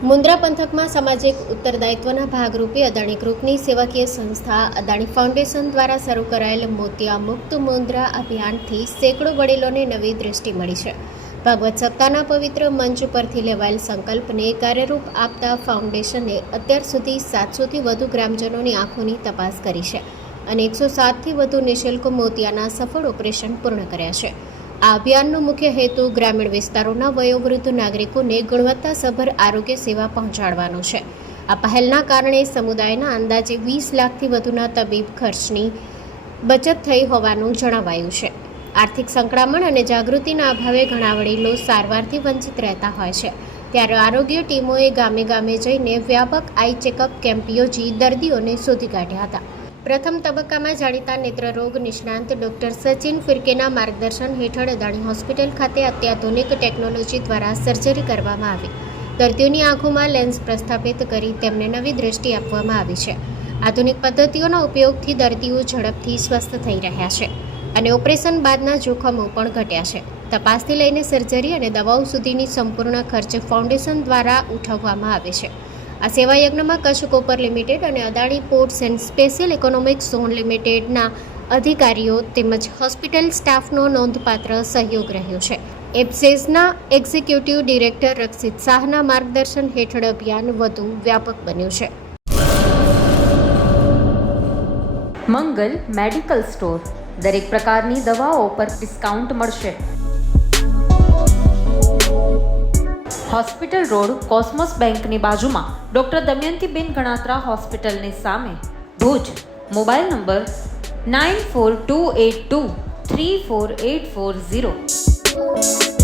મુન્દ્રા પંથકમાં સામાજિક ઉત્તરદાયિત્વના ભાગરૂપે અદાણી ગ્રુપની સેવાકીય સંસ્થા અદાણી ફાઉન્ડેશન દ્વારા શરૂ કરાયેલ મોતિયા મુક્ત મુન્દ્રા અભિયાનથી સેંકડો વડીલોને નવી દૃષ્ટિ મળી છે. ભાગવત સપ્તાહના પવિત્ર મંચ પરથી લેવાયેલ સંકલ્પને કાર્યરૂપ આપતા ફાઉન્ડેશને અત્યાર સુધી 700થી વધુ ગ્રામજનોની આંખોની તપાસ કરી છે અને 107થી વધુ નિઃશુલ્ક મોતિયાના સફળ ઓપરેશન પૂર્ણ કર્યા છે. આ અભિયાનનો મુખ્ય હેતુ ગ્રામીણ વિસ્તારોના વયોવૃદ્ધ નાગરિકોને ગુણવત્તાસભર આરોગ્ય સેવા પહોંચાડવાનો છે. આ પહેલના કારણે સમુદાયના અંદાજે 20 લાખથી વધુના તબીબ ખર્ચની બચત થઈ હોવાનું જણાવાયું છે. આર્થિક સંકળામણ અને જાગૃતિના અભાવે ઘણા વડીલો સારવારથી વંચિત રહેતા હોય છે. ત્યારે આરોગ્ય ટીમોએ ગામે ગામે જઈને વ્યાપક આઈ ચેકઅપ કેમ્પ યોજી દર્દીઓને શોધી કાઢ્યા હતા. પ્રથમ તબક્કામાં જાણીતા નેત્રરોગ નિષ્ણાંત ડોક્ટર સચિન ફિરકેના માર્ગદર્શન હેઠળ અદાણી હોસ્પિટલ ખાતે અત્યાધુનિક ટેકનોલોજી દ્વારા સર્જરી કરવામાં આવી. દર્દીઓની આંખોમાં લેન્સ પ્રસ્થાપિત કરી તેમને નવી દૃષ્ટિ આપવામાં આવી છે. આધુનિક પદ્ધતિઓના ઉપયોગથી દર્દીઓ ઝડપથી સ્વસ્થ થઈ રહ્યા છે અને ઓપરેશન બાદના જોખમો પણ ઘટ્યા છે. તપાસથી લઈને સર્જરી અને દવાઓ સુધીની સંપૂર્ણ ખર્ચ ફાઉન્ડેશન દ્વારા ઉઠાવવામાં આવે છે. આ સેવા યજ્ઞમાં કચ્છ કોપર લિમિટેડ અને Adani ports and special economic zone લિમિટેડના અધિકારીઓ તેમજ હોસ્પિટલ સ્ટાફનો નોંધપાત્ર સહયોગ રહ્યો છે. એપ્સેસના એક્ઝિક્યુટિવ ડિરેક્ટર રક્ષિત શાહના માર્ગદર્શન હેઠળ અભિયાન વધુ વ્યાપક બન્યું છે. મંગલ મેડિકલ સ્ટોર દરેક પ્રકારની દવાઓ પર ડિસ્કાઉન્ટ મળશે. હોસ્પિટલ રોડ કોસ્મોસ બેંકની બાજુમાં ડૉક્ટર દમયંતીબેન ગણાત્રા હોસ્પિટલની સામે ભુજ. Mobile number 9428234840.